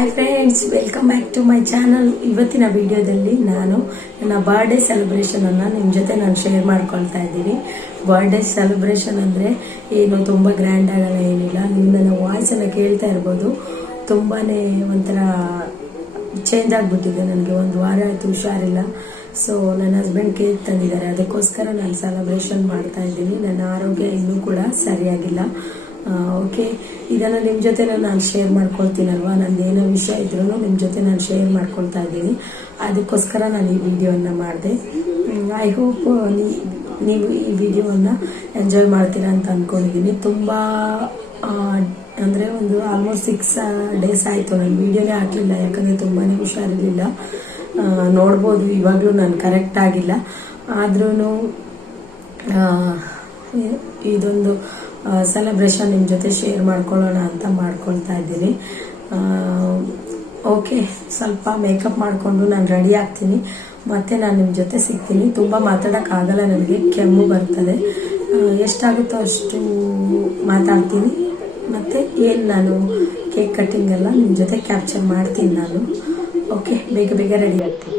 Hi friends, welcome back to my channel. ಇವತ್ತಿನ ವಿಡಿಯೋದಲ್ಲಿ ನಾನು ನನ್ನ ಬರ್ಡೇ ಸೆಲೆಬ್ರೇಷನನ್ನು ನಿಮ್ಮ ಜೊತೆ ನಾನು ಶೇರ್ ಮಾಡ್ಕೊಳ್ತಾ ಇದ್ದೀನಿ. ಬರ್ಡೇ ಸೆಲೆಬ್ರೇಷನ್ ಅಂದರೆ ಏನು ತುಂಬ ಗ್ರ್ಯಾಂಡ್ ಆಗಲ್ಲ, ಏನಿಲ್ಲ. ನೀವು ನನ್ನ ವಾಯ್ಸನ್ನು ಕೇಳ್ತಾ ಇರ್ಬೋದು, ತುಂಬಾ ಒಂಥರ ಚೇಂಜ್ ಆಗಿಬಿಟ್ಟಿದೆ. ನನಗೆ ಒಂದು ವಾರ ಆಯಿತು ಹುಷಾರಿಲ್ಲ. ಸೊ ನನ್ನ ಹಸ್ಬೆಂಡ್ ಕೇಕ್ ತಂದಿದ್ದಾರೆ, ಅದಕ್ಕೋಸ್ಕರ ನಾನು ಸೆಲೆಬ್ರೇಷನ್ ಮಾಡ್ತಾ ಇದ್ದೀನಿ. ನನ್ನ ಆರೋಗ್ಯ ಇನ್ನೂ ಕೂಡ ಸರಿಯಾಗಿಲ್ಲ. ಓಕೆ, ಇದನ್ನು ನಿಮ್ಮ ಜೊತೆ ನಾನು ಶೇರ್ ಮಾಡ್ಕೊಳ್ತೀನಲ್ವಾ. ನಂದು ಏನೋ ವಿಷಯ ಇದ್ರೂ ನಿಮ್ಮ ಜೊತೆ ನಾನು ಶೇರ್ ಮಾಡ್ಕೊಳ್ತಾ ಇದ್ದೀನಿ. ಅದಕ್ಕೋಸ್ಕರ ನಾನು ಈ ವಿಡಿಯೋವನ್ನು ಮಾಡಿದೆ. ಐ ಹೋಪ್ ನೀವು ಈ ವಿಡಿಯೋವನ್ನು ಎಂಜಾಯ್ ಮಾಡ್ತೀರಾ ಅಂತ ಅಂದ್ಕೊಂಡಿದ್ದೀನಿ. ತುಂಬ ಅಂದರೆ ಒಂದು ಆಲ್ಮೋಸ್ಟ್ 6 days ಆಯಿತು ನಾನು ವಿಡಿಯೋನೇ ಹಾಕಲಿಲ್ಲ, ಯಾಕಂದರೆ ತುಂಬಾ ಹುಷಾರಿರಲಿಲ್ಲ. ನೋಡ್ಬೋದು ಇವಾಗಲೂ ನಾನು ಕರೆಕ್ಟ್ ಆಗಿಲ್ಲ. ಆದ್ರೂ ಇದೊಂದು ಸೆಲೆಬ್ರೇಷನ್ ನಿಮ್ಮ ಜೊತೆ ಶೇರ್ ಮಾಡ್ಕೊಳ್ಳೋಣ ಅಂತ ಮಾಡ್ಕೊಳ್ತಾ ಇದ್ದೀನಿ. ಓಕೆ, ಸ್ವಲ್ಪ ಮೇಕಪ್ ಮಾಡಿಕೊಂಡು ನಾನು ರೆಡಿ ಆಗ್ತೀನಿ, ಮತ್ತೆ ನಾನು ನಿಮ್ಮ ಜೊತೆ ಸಿಗ್ತೀನಿ. ತುಂಬ ಮಾತಾಡೋಕ್ಕಾಗಲ್ಲ, ನನಗೆ ಕೆಮ್ಮು ಬರ್ತದೆ. ಎಷ್ಟಾಗುತ್ತೋ ಅಷ್ಟು ಮಾತಾಡ್ತೀನಿ. ಮತ್ತು ಏನು ನಾನು ಕೇಕ್ ಕಟ್ಟಿಂಗ್ ಎಲ್ಲ ನಿಮ್ಮ ಜೊತೆ ಕ್ಯಾಪ್ಚರ್ ಮಾಡ್ತೀನಿ ನಾನು. ಓಕೆ, ಬೇಗ ಬೇಗ ರೆಡಿ ಆಗ್ತೀನಿ.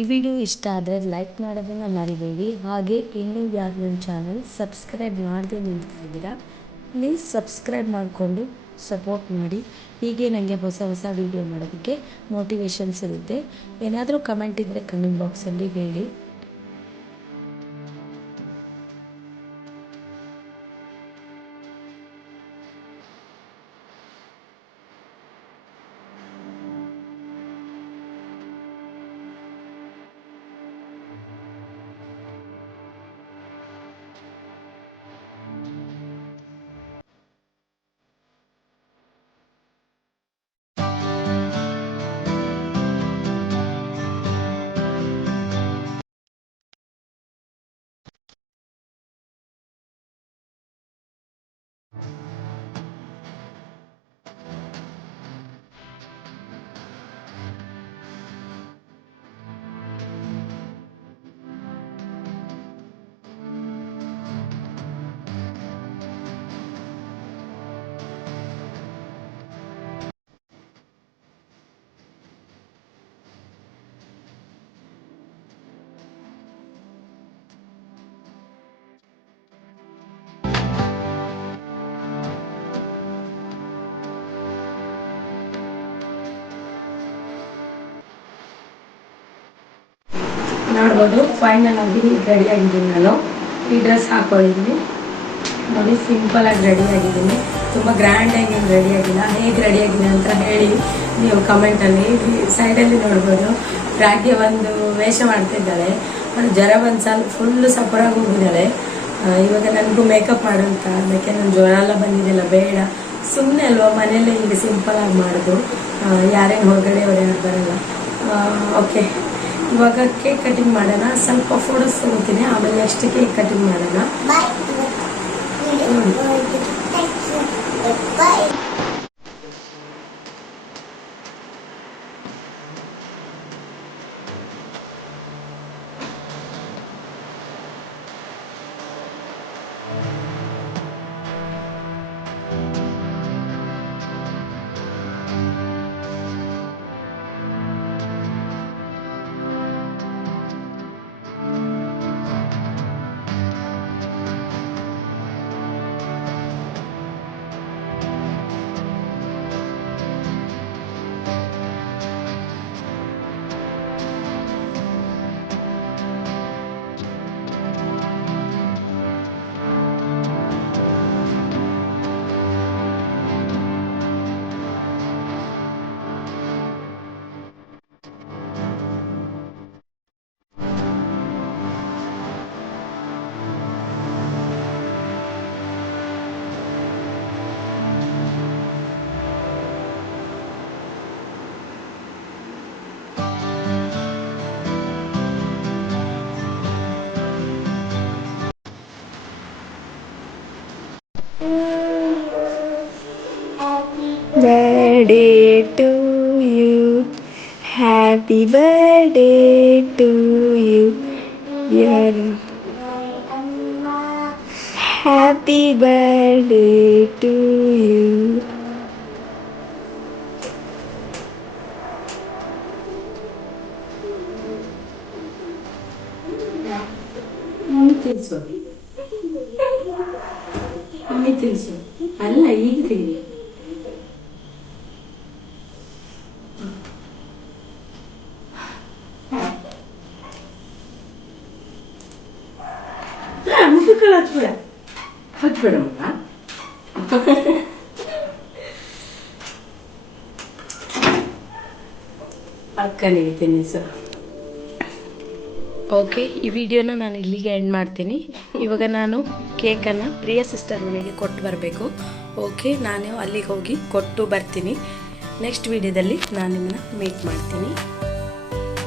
ಈ ವಿಡಿಯೋ ಇಷ್ಟ ಆದರೆ ಲೈಕ್ ಮಾಡೋದನ್ನು ಮರಿಬೇಡಿ. ಹಾಗೆ ಇನ್ನೂ ಯಾರು ನನ್ನ ಚಾನಲ್ ಸಬ್ಸ್ಕ್ರೈಬ್ ಮಾಡದೆ ನಿಂತಿದ್ದೀರಾ, ಪ್ಲೀಸ್ ಸಬ್ಸ್ಕ್ರೈಬ್ ಮಾಡಿಕೊಂಡು ಸಪೋರ್ಟ್ ಮಾಡಿ. ಹೀಗೆ ನನಗೆ ಹೊಸ ಹೊಸ ವಿಡಿಯೋ ಮಾಡೋದಕ್ಕೆ ಮೋಟಿವೇಶನ್ಸ್ ಇರುತ್ತೆ. ಏನಾದರೂ ಕಮೆಂಟ್ ಇದ್ದರೆ ಕಮೆಂಟ್ ಬಾಕ್ಸಲ್ಲಿ ಹೇಳಿ. ನೋಡ್ಬೋದು, ಫೈನಲ್ ಆಗಿ ರೆಡಿ ಆಗಿದ್ದೀನಿ. ನಾನು ಈ ಡ್ರೆಸ್ ಹಾಕೊಂಡಿದ್ದೀನಿ ನೋಡಿ, ಸಿಂಪಲ್ ಆಗಿ ರೆಡಿ ಆಗಿದ್ದೀನಿ. ತುಂಬ ಗ್ರ್ಯಾಂಡಾಗಿ ಏನು ರೆಡಿ ಆಗಿಲ್ಲ. ಹೇಗೆ ರೆಡಿ ಆಗಿದೆ ಅಂತ ಹೇಳಿ ನೀವು ಕಮೆಂಟಲ್ಲಿ. ಸೈಡಲ್ಲಿ ನೋಡ್ಬೋದು, ರಾಗ್ಯ ಒಂದು ವೇಷ ಮಾಡ್ತಿದ್ದಾಳೆ. ಜ್ವರ ಒಂದು ಸಲ ಫುಲ್ಲು ಸಪರಾಗಿ ಹೋಗಿದ್ದಾಳೆ. ಇವಾಗ ನನಗೂ ಮೇಕಪ್ ಮಾಡೋಂತ, ಅದಕ್ಕೆ ನನ್ನ ಜ್ವರ ಎಲ್ಲ ಬಂದಿದೆಯಲ್ಲ, ಬೇಡ ಸುಮ್ಮನೆ ಅಲ್ವಾ ಮನೆಯಲ್ಲೇ ಈಗ ಸಿಂಪಲಾಗಿ ಮಾಡೋದು. ಯಾರೇನು ಹೊರಗಡೆ ಅವ್ರು ಯಾರು ಬರಲ್ಲ. ಓಕೆ, ಇವಾಗ ಕೇಕ್ ಕಟಿಂಗ್ ಮಾಡೋಣ. ಸ್ವಲ್ಪ ಫೋಟೋಸ್ ತಗೋತೀನಿ, ಆಮೇಲೆ ನೆಕ್ಸ್ಟ್ ಕೇಕ್ ಕಟಿಂಗ್ ಮಾಡೋಣ. you. Happy birthday to you. Dear. Happy birthday to you. ತಿನ್ಸು ಮಮ್ಮಿ ತಿನ್ಸು ಅಲ್ಲ ಈಗ ತಿನ್ನಿ ಮುಖಕ್ಕಲ್ಲ ಹತ್ಬೇಡ ಅಕ್ಕನಿಗೆ ತಿನ್ನಿಸು. ಓಕೆ, ಈ ವಿಡಿಯೋನ ನಾನು ಇಲ್ಲಿಗೆ ಎಂಡ್ ಮಾಡ್ತೀನಿ. ಇವಾಗ ನಾನು ಕೇಕನ್ನು ಪ್ರಿಯ ಸಿಸ್ಟರ್ ಮನೆಗೆ ಕೊಟ್ಟು ಬರಬೇಕು. ಓಕೆ, ನಾನು ಅಲ್ಲಿಗೆ ಹೋಗಿ ಕೊಟ್ಟು ಬರ್ತೀನಿ. ನೆಕ್ಸ್ಟ್ ವಿಡಿಯೋದಲ್ಲಿ ನಾನು ನಿಮ್ಮನ್ನ ಮೀಟ್ ಮಾಡ್ತೀನಿ.